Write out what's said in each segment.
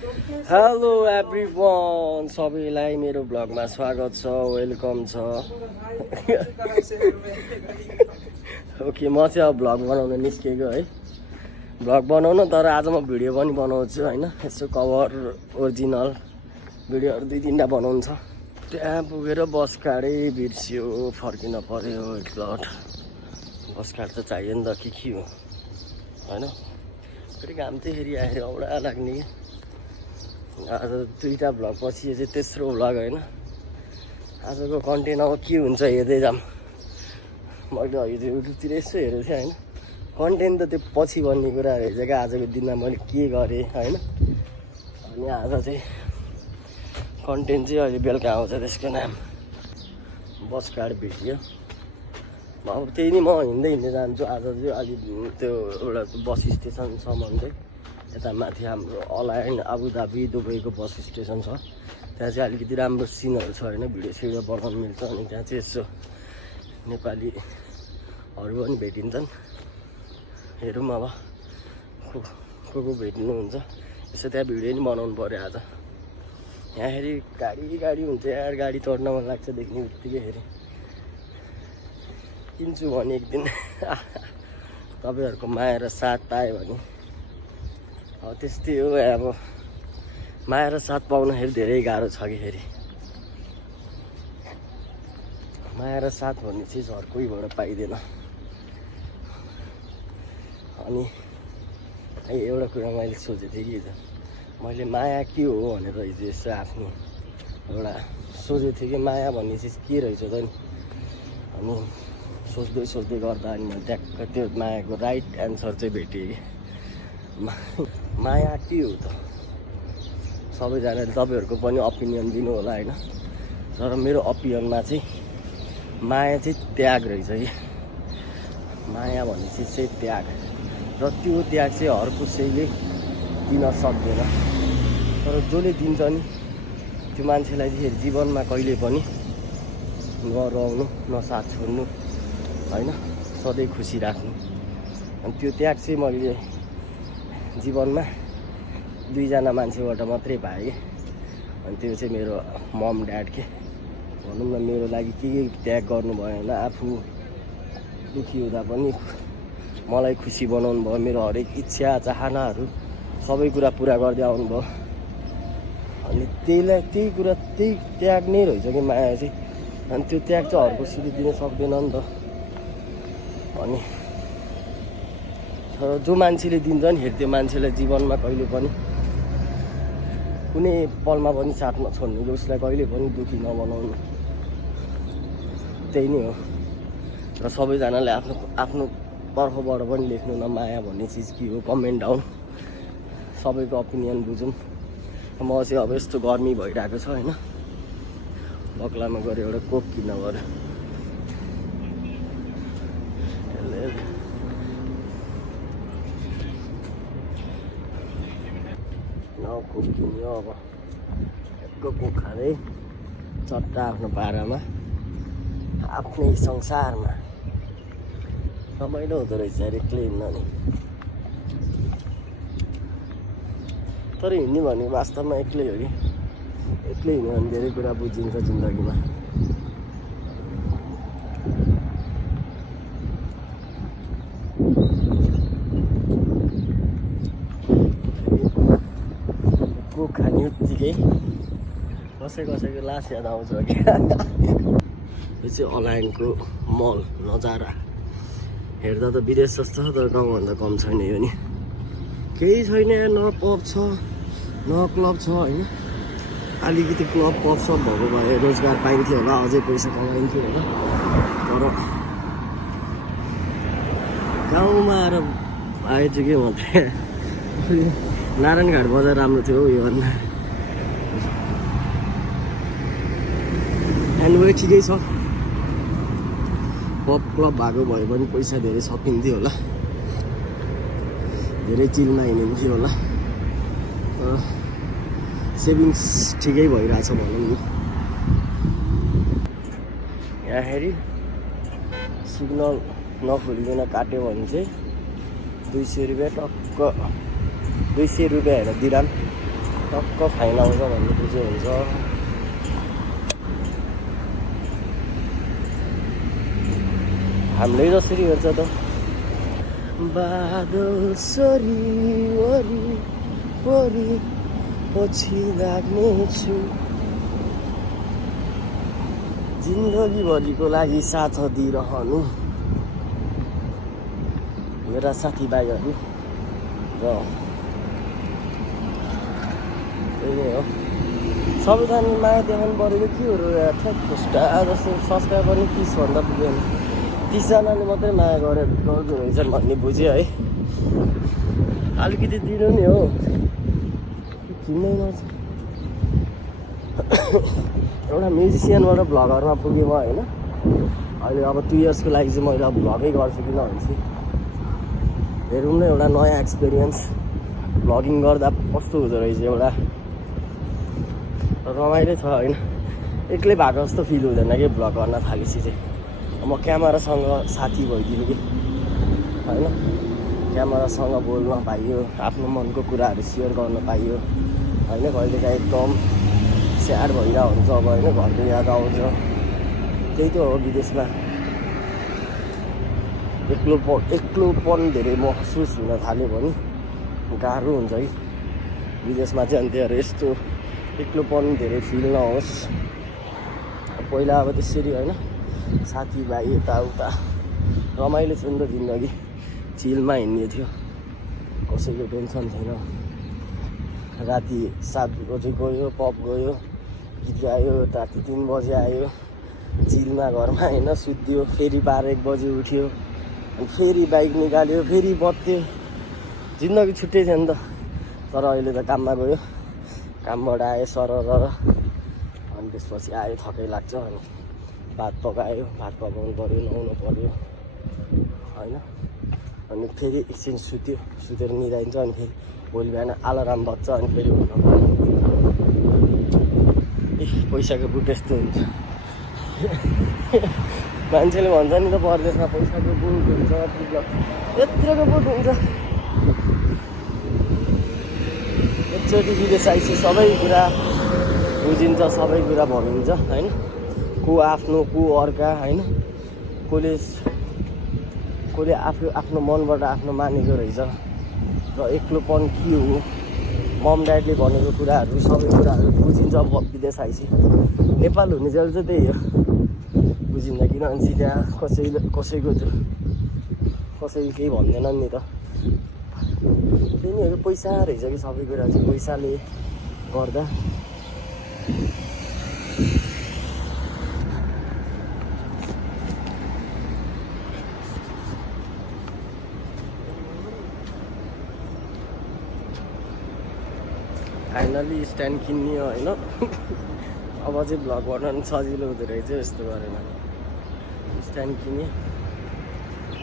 Hello everyone, सबैलाई मेरो ब्लगमा स्वागत छ, वेलकम छ। ओके, म चाहिँ अब ब्लग बनाउन निस्केको है। ब्लग बनाउन, तर आज म भिडियो पनि बनाउँछु होइन। यसो कभर ओरिजिनल भिडियोहरू 2-3टा बनाउनु छ। त्यहाँ पुगेर बस काँडै बिर्सियो, फर्किन पर्यो एकलट। बस काँड त चाहियो नि त, के हो होइन। फेरि घाम चाहिँ फेरि आएर औडा लाग्ने कि। आज 2टा भ्लग पछि यो चाहिँ तेस्रो भ्लग होइन। आजको कन्टेन्ट अब के हुन्छ हेर्दै जाऊँ। मैले अहिले युट्युबतिर यसो हेरेको थिएँ होइन। कन्टेन्ट त त्यो पछि भन्ने कुरा रहेछ क्या, आजको दिनमा मैले के गरेँ होइन। अनि आज चाहिँ कन्टेन्ट चाहिँ अहिले बेलुका आउँछ, त्यसको नाम बस काँड भेटियो। अब त्यही नि म हिँड्दै जान्छु आज चाहिँ। अलि त्यो एउटा बस स्टेसनसम्म चाहिँ यता माथि हाम्रो अलायन आबुधाबी दुबईको बस स्टेसन छ। त्यहाँ चाहिँ अलिकति राम्रो सिनहरू छ होइन, भिडियो सिडियो बनाउनु मिल्छ। अनि त्यहाँ चाहिँ यसो नेपालीहरू पनि भेटिन्छन्। हेरौँ अब को भेट्नुहुन्छ। यसो त्यहाँ भिडियो नि बनाउनु पऱ्यो आज। यहाँ फेरि गाडी हुन्छ यार, गाडी चढ्न मन लाग्छ देख्ने बित्तिकै। फेरि किन्छु भने एक दिन तपाईँहरूको माया र साथ पायो भने। अब त्यस्तै हो अब, माया र साथ पाउनखेरि धेरै गाह्रो छ कि। फेरि माया र साथ भन्ने चिज हर कोहीबाट पाइँदैन। अनि एउटा कुरा मैले सोचेको थिएँ कि मैले माया के हो भनेर हिजो यसो आफ्नो एउटा सोचेको थिएँ कि माया भन्ने चिज के रहेछ त नि। अनि सोच्दै गर्दा अनि मैले ट्याक्क त्यो मायाको राइट एन्सर चाहिँ भेटेँ कि माया के हो त। सबैजनाले तपाईँहरूको पनि ओपिनियन दिनु होला होइन। तर मेरो ओपिनियनमा चाहिँ माया चाहिँ त्याग रहेछ कि। माया भन्ने चिज चाहिँ त्याग, र त्यो त्याग चाहिँ हर कसैले दिन सक्दैन। तर जसले दिन्छ नि त्यो मान्छेलाई चाहिँ जीवनमा कहिले पनि नरहनु, नसाथ छोड्नु होइन, सधैँ खुसी राख्नु। अनि त्यो त्याग चाहिँ मैले जीवनमा 2जना मान्छेबाट मात्रै पाएँ कि। अनि त्यो चाहिँ मेरो मम ड्याड के भनौँ न। मेरो लागि के त्याग गर्नु भएन। आफू दुःखी हुँदा पनि मलाई खुसी बनाउनु भयो। मेरो हरेक इच्छा चाहनाहरू सबै कुरा पुरा गर्दै आउनुभयो। अनि त्यही कुरा त्यही त्याग नै रहेछ कि माया चाहिँ। अनि त्यो त्याग चाहिँ हर कसैले दिन सक्दैन नि त। अनि तर जो मान्छेले दिन्छ नि त्यो मान्छेलाई जीवनमा कहिले पनि कुनै पलमा पनि साथ नछोड्नु, उसलाई कहिले पनि दुःखी नबनाउनु, त्यही नै हो। र सबैजनाले आफ्नो तर्फबाट पनि लेख्नु न माया भन्ने चिज के हो, कमेन्ट डाउन। सबैको ओपिनियन बुझौँ। म चाहिँ अब यस्तो गर्मी भइरहेको छ होइन, बक्लामा गएर एउटा कोक किन्न गऱ्यो। कोक किन्यो अब कोक खाँदै चट्ट आफ्नो पारामा आफ्नै संसारमा रमाइलो हुँदो रहेछ एक्लै हिँड्न नि। तर हिँड्ने भनेको वास्तवमा एक्लै हो कि। एक्लै हिँड्यो भने धेरै कुरा बुझिन्छ जिन्दगीमा। कोक खाने बित्तिकै कसैको लास याद आउँछ क्या। यो चाहिँ अलायनको मल नजारा हेर्दा त विदेश जस्तो छ, तर गाउँभन्दा कम छैन यो नि। केही छैन, न पब छ न क्लब छ होइन। अलिकति क्लब पब सब भएको भए रोजगार पाइन्थ्यो होला, अझै पैसा कमाइन्थ्यो होला। तर गाउँमा आएर आएछु कि म त्यहाँ। नारायणघाट बजार राम्रो थियो यो भन्दा। एन्ड ठिकै छ, पब क्लब भएको भए पनि पैसा धेरै सकिन्थ्यो होला, धेरै चिलमा हिँडिन्थ्यो होला। सेभिङ्स ठिकै भइरहेछ भनौँ न। यहाँ फेरि सिग्नल नखोलिकन काट्यो भने चाहिँ 200 रुपियाँ टक्क 200 रुपियाँ हेर दिराम टक्क फाइन आउँछ भन्ने बुझ्यो हुन्छ। हामीले जसरी हेर्छ त बादल सरी वरी वरी पछि लाग्नेछु जिन्दगीभरिको लागि साथ दिइरहनु मेरा साथीभाइहरू र त्यही नै हो। सबैजना माया देखाउनु परेको के हो ठ्याक खुस्टा जस्तो सब्सक्राइब पनि 30 भन्दा पुगेन। 30 जनाले मात्रै माया गर्दो रहेछन् भन्ने बुझ्यो है। अलिकति दिनु नि हो चिन्दै नछ। एउटा म्युजिसियनबाट भ्लगरमा पुगेँ म होइन। अहिले अब 2 इयर्सको लागि चाहिँ मैले अब भ्लगै गर्छु किन भन्छु हेरौँ न एउटा नयाँ एक्सपिरियन्स भ्लगिङ गर्दा कस्तो हुँदो रहेछ। एउटा रमाइलो छ होइन। एक्लै भएको जस्तो फिल हुँदैन कि भ्लग गर्न थालेपछि चाहिँ। म क्यामेरासँग साथी भइदिनु कि होइन। क्यामेरासँग बोल्न पाइयो आफ्नो मनको कुराहरू सेयर गर्न पाइयो होइन। कहिलेकाहीँ एकदम स्याड भइरहेको हुन्छ अब होइन घरको याद आउँछ। त्यही त हो विदेशमा एक्लोपन धेरै महसुस हुन थाल्यो भने गाह्रो हुन्छ कि विदेशमा चाहिँ। अनि त्यही यस्तो एक्लोपन धेरै फिल नहोस्। पहिला अब त्यसरी होइन साथीभाइ यताउता रमाइलो थियो नि त जिन्दगी। चिलमा हिँड्ने थियो कसैको टेन्सन थिएन। राति 7 बजे गयो पब गयो गीत गायो राति 3 बजे आयो चिलमा घरमा होइन सुत्यो। फेरि 12-1 बजे उठ्यो अनि फेरि बाइक निकाल्यो फेरि बत्यो। जिन्दगी छुट्टै थियो नि त। तर अहिले त काममा गयो कामबाट आयो सरर अनि त्यसपछि आयो थकै लाग्छ अनि भात पकायो भात पकाउनु पऱ्यो नुहाउनु पऱ्यो होइन। अनि फेरि एकछिन सुत्यो सुतेर निदाइन्छ अनि फेरि भोलि बिहान अलार्म बज्छ अनि फेरि उठ्नु पऱ्यो। पैसाको बुट यस्तो हुन्छ। मान्छेले भन्छ नि त परदेशमा पैसाको बुट हुन्छ यत्रोको बुट हुन्छ। एकचोटि विदेश आएपछि सबै कुरा बुझिन्छ सबै कुरा भनिन्छ होइन। को आफ्नो को अर्का होइन। कसले आफ्नो मनबाट आफ्नो मानेको रहेछ र एक्लोपन के हो मम ड्याडले भनेको कुराहरू सबै कुराहरू बुझिन्छ विदेश आएपछि। नेपाल हुने जेल चाहिँ त्यही हो बुझिन्छ किनभने त्यहाँ कसैको केही भन्दैनन् नि त। तिनीहरू पैसा रहेछ कि सबै कुरा चाहिँ पैसाले गर्दा। फाइनली स्ट्यान्ड किन्ने होइन। अब चाहिँ भ्लग बनाउनु सजिलो हुँदो रहेछ यस्तो गरेर स्ट्यान्ड किनेँ।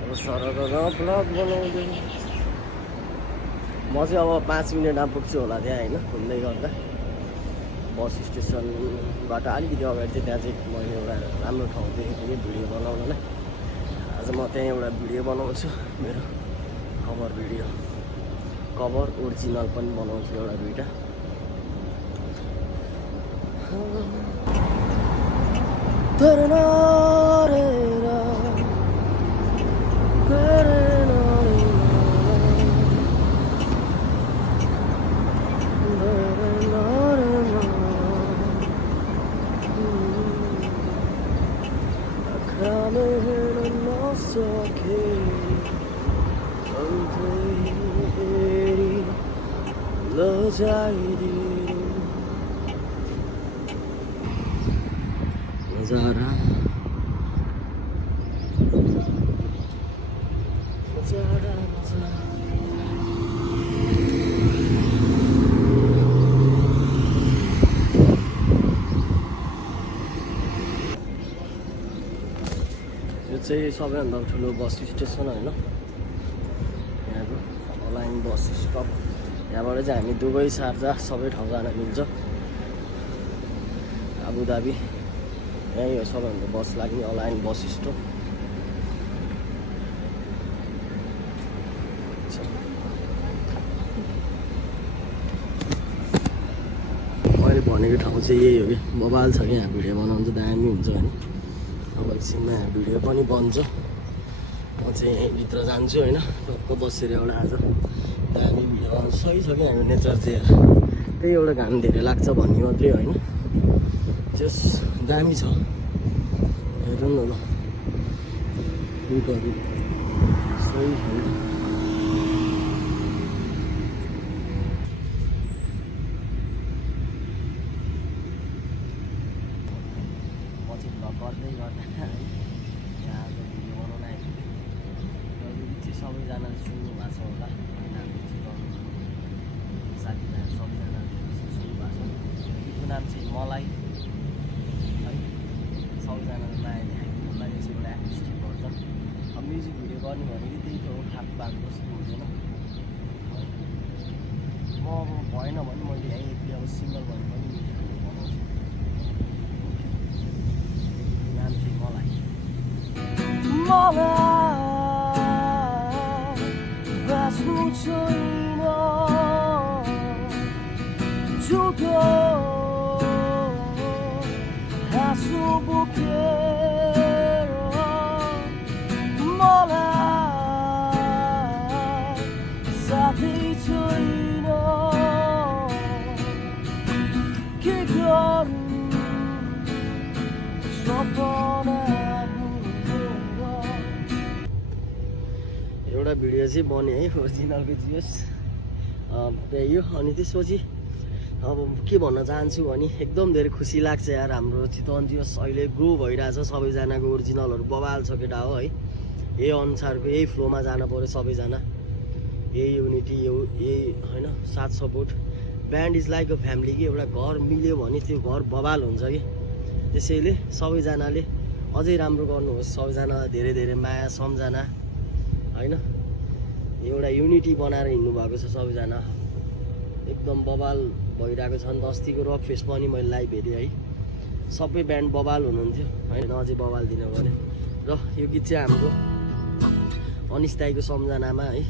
अब सरर भ्लग बनाउँदै म चाहिँ अब 5 मिनटमा पुग्छु होला त्यहाँ होइन घुम्दै गर्दा। बस स्टेसनबाट अलिकति अगाडि चाहिँ त्यहाँ चाहिँ मैले एउटा राम्रो ठाउँ देखेको थिएँ भिडियो बनाउनलाई। आज म त्यहाँ एउटा भिडियो बनाउँछु मेरो कभर ओरिजिनल पनि बनाउँछु एउटा 2टा। नजारा यो चाहिँ सबैभन्दा ठुलो बस स्टेसन होइन। यहाँको अलाइन बस स्टप। यहाँबाट चाहिँ हामी दुबई शारजा सबै ठाउँ जान मिल्छ। अबुधाबी यहीँ हो सबैभन्दा बस लाग्ने अलाइन बस स्टप। भनेको ठाउँ चाहिँ यही हो कि बबाल छ कि यहाँ भिडियो बनाउनु चाहिँ दामी हुन्छ होइन। अब एकछिनमा यहाँ भिडियो पनि बन्छ। म चाहिँ यहीँभित्र जान्छु होइन, टक्क बसेर एउटा आज दामी भिडियो बनाउँछु। सही छ कि हाम्रो नेचर चाहिँ त्यही एउटा घाम धेरै लाग्छ भन्ने मात्रै होइन, जस दामी छ। हेरौँ न ल रुखहरू सही छ नि। गर्दै गर्दा यहाँ आज भिडियो बनाउन आएको चाहिँ सबैजनाले सुन्नु भएको छ होला होइन। हाम्रो चिकन साथीभाइ सबैजनाले सुन्नु भएको छ। गीतको नाम चाहिँ मलाई है। सबैजनाले माया देखाएको होला। यो चाहिँ एउटा एक्टिस्टिक भर्जन। अब म्युजिक भिडियो गर्ने भनेको त्यही त हो, खाप पाएको जस्तो हुँदैन। म अब भएन भने मैले यहीँ अब सिङ्गल भने पनि म्युजिक भिडियो बनाउँछु। मलाई बाँच्नु छैन झुटो हाँसो बोकेर, मलाई साथै छैन के गर्नु सपना। एउटा भिडियो चाहिँ बन्यो है ओरिजिनलको जियोस् त्यही हो। अनि त्यसपछि अब के भन्न चाहन्छु भने एकदम धेरै खुसी लाग्छ यार, हाम्रो चितवन जियोस् अहिले ग्रो भइरहेछ। सबैजनाको ओरिजिनलहरू बबाल छ केटा हो है। यही अनुसारको यही फ्लोमा जान पऱ्यो सबैजना, यही युनिटी यही होइन, साथ support. Band is like a family कि एउटा घर मिल्यो भने त्यो घर बबाल हुन्छ कि। त्यसैले सबैजनाले अझै राम्रो गर्नुहोस्, सबैजनालाई धेरै धेरै माया सम्झना होइन। एउटा युनिटी बनाएर हिँड्नु भएको छ सबैजना, एकदम बबाल भइरहेको छ नि त। अस्तिको रक फेस्ट पनि मैले लाइभ हेरेँ है, सबै ब्यान्ड बबाल हुनुहुन्थ्यो होइन। अझै बबाल दिन पऱ्यो। र यो गीत चाहिँ हाम्रो अनिस दाइको सम्झनामा है।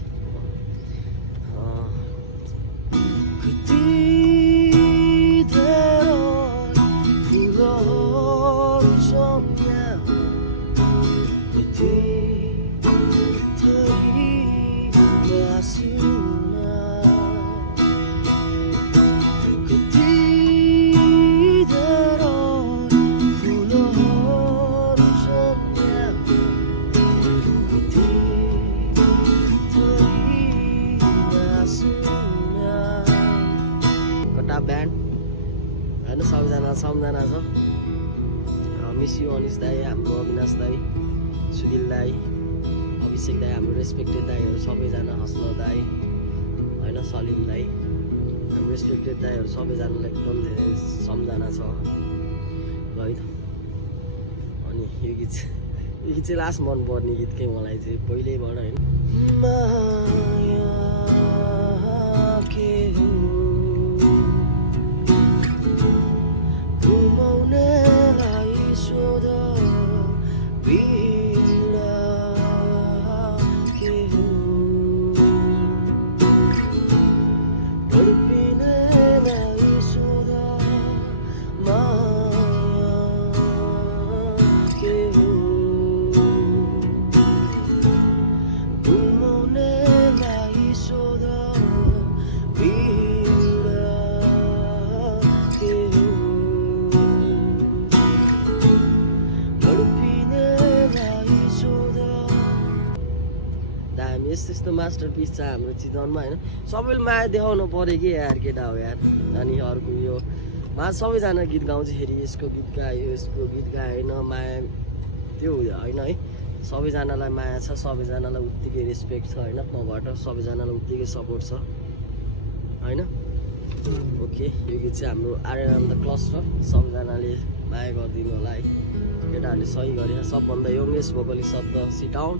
ब्यान्ड होइन सबैजना सम्झना छ। मिस यु अनिस दाई, हाम्रो अविनाश दाई, सुनिल दाई, अभिषेक दाई, हाम्रो रेस्पेक्टेड दाईहरू सबैजना, हस्न दाई होइन, सलिम दाई, हाम्रो रेस्पेक्टेड दाईहरू सबैजनालाई एकदम धेरै सम्झना छ है त। अनि यो गीत चाहिँ लास्ट मनपर्ने गीत के मलाई चाहिँ पहिल्यैबाट होइन। यस्तो मास्टरपिस छ हाम्रो चितवनमा होइन। सबैले माया देखाउनु पऱ्यो कि यार केटा हो यार। अनि अर्को यो सबैजना गीत गाउँदाखेरि यसको गीत गायो यसको गीत गाएन माया त्यो होइन है। सबैजनालाई माया छ, सबैजनालाई उत्तिकै रेस्पेक्ट छ होइन। मबाट सबैजनालाई उत्तिकै सपोर्ट छ होइन। ओके, यो गीत चाहिँ हाम्रो आर्यन द क्लस्टर, सबैजनाले माया गरिदिनु होला है। केटाहरूले सही गरे। सबभन्दा यङ्गेस्ट भोकलिस्ट अफ द सिटाउन।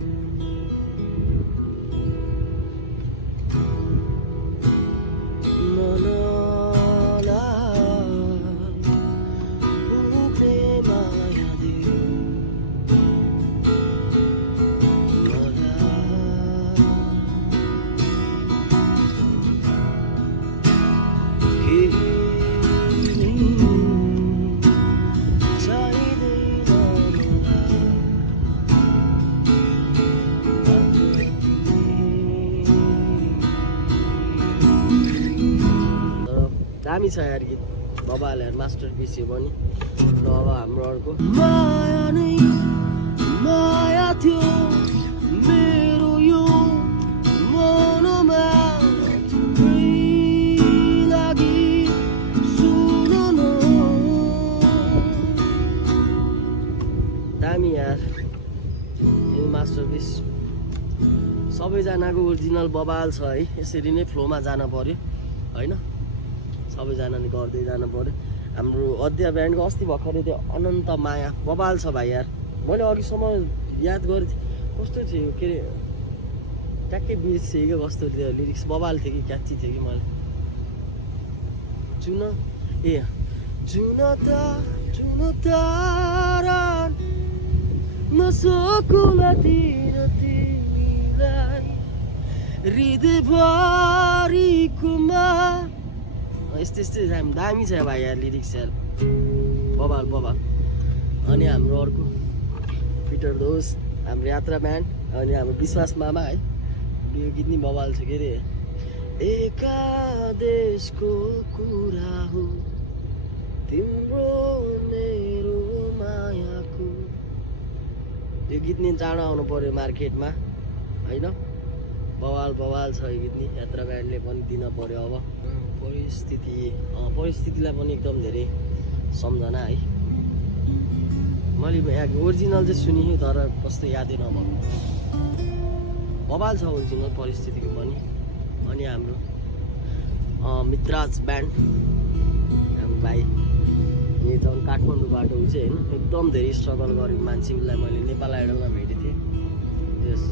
दामी छ यार गीत बबाल यार मास्टरपिस यो पनि र अब हाम्रो अर्को माया नै माया थियो मेरो यो मनमा तिम्रै लागि सुन न दामी यार यो मास्टरपिस सबैजनाको ओरिजिनल बबाल छ है यसरी नै फ्लोमा जान पर्यो होइन सबैजनाले गर्दै जानु पर्यो हाम्रो अध्यय ब्यान्डको अस्ति भर्खरै त्यो अनन्त माया बबाल छ भाइ यार मैले अघिसम्म याद गरेँ कस्तो थियो के अरे ट्याक्कै बिर्सेँ क्या कस्तो थियो लिरिक्स बबाल थियो कि क्याची थियो कि मैले जुन तारा नसकुला दिन तिमीलाई हृदयभरिकोमा यस्तै दामी छ भाइ यार लिरिक्स यार बबाल अनि हाम्रो अर्को पिटर दोष हाम्रो यात्रा ब्यान्ड अनि हाम्रो विश्वास मामा है यो गीत नि बबाल छ के अरे एकादेशको कुरा हो तिम्रो मेरो मायाको यो गीत नि चाँडो आउनु पर्यो मार्केटमा होइन बवाल छ यो गीत नि यात्रा ब्यान्डले पनि दिन पर्यो अब परिस्थितिलाई पनि एकदम धेरै सम्झना है मैले ओरिजिनल चाहिँ सुनेँ तर कस्तो यादै नभएको बवाल छ ओरिजिनल परिस्थितिको पनि अनि हाम्रो मित्राज ब्यान्ड हाम्रो भाइ एकदम काठमाडौँबाट ऊ चाहिँ होइन एकदम धेरै स्ट्रगल गरेको मान्छे उसलाई मैले नेपाल आइडलमा भेटेको थिएँ त्यस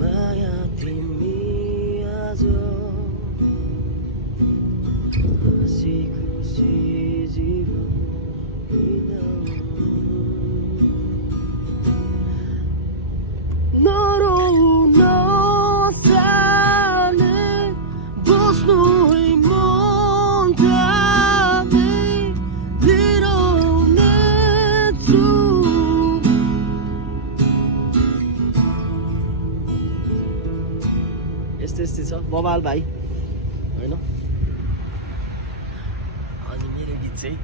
माया तिमी आज खुसी जीवन यस्तै छ बबाल भाइ होइन अनि मेरो गीत चाहिँ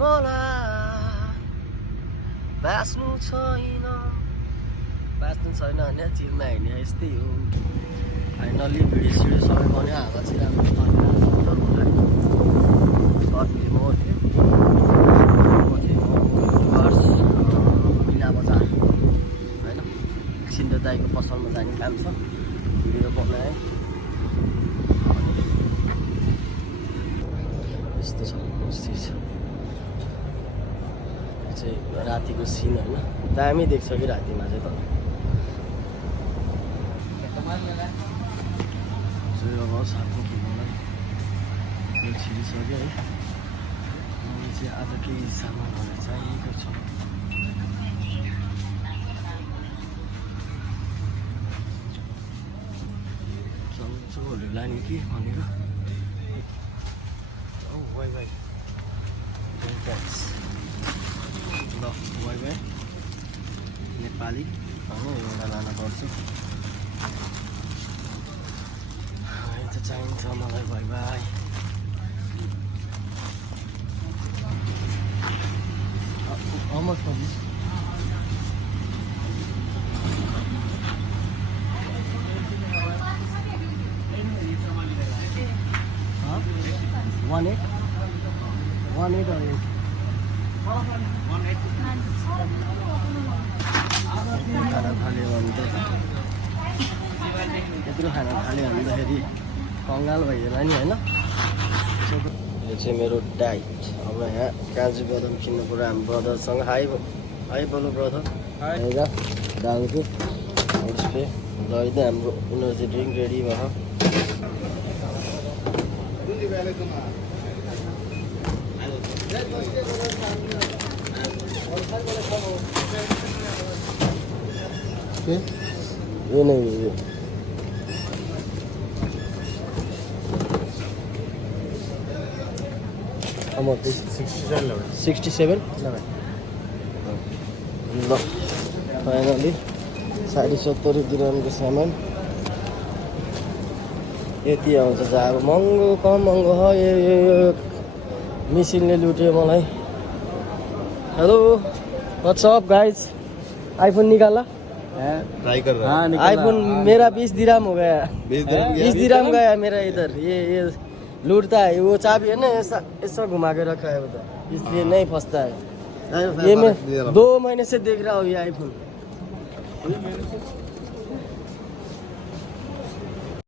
मलाई बाँच्नु छैन भने चिरमा हिँड्ने यस्तै हो फाइनल्ली भिडियो सिडियो सबै बन्यो हावा चाहिँ राम्रो मिना बजार होइन सिन्धु दाईको पसलमा जाने काम छ भिडियो बनाएँ यस्तो छ चाहिँ रातिको सिन होइन दामी देख्छ कि रातिमा चाहिँ त अब साथमा पुग्नलाई त्यो छिरिसक्यो है मैले चाहिँ आज केही सामानहरू चाहिएको छ चौचौहरू लाने कि भनेर वाइ ल वाइ नेपाली एउटा लान पर्छ चाहिन्छ मलाई by almost for this. Huh? 1/8? 1/8 or 8? 1/8. खाना थाल्यो भने त यत्रो खाना थाल्यो भन्दाखेरि कङ्गाल भइएला नि होइन। यो चाहिँ मेरो डाइट। अब यहाँ काजु बदाम किन्नु पर्यो हाम्रो ब्रदरसँग। हाई बोलो ब्रदर। हेर डालको स्प्रे ल इधर हाम्रो इनर्जी ड्रिङ्क रेडी भयो। ये नहीं ये How much? 67? ल फाइनली 70.5 दिरामको सामान यति आउँछ चाहिँ अब महँगो कम महँगो हो यो मिसिनले लुट्यो मलाई। हेलो व्हाट्सअप गाइस, आईफोन निकाला ट्राई कर रहा है। आईफोन मेरा 20 दिराम हो गया, 20 दिराम गया मेरा इधर। ये लूटता है वो चाबी है ना, ऐसा ऐसा घुमा के रखा है उधर, इसलिए नहीं फंसता है। ये मैं 2 महीने से देख रहा हूँ ये आईफोन।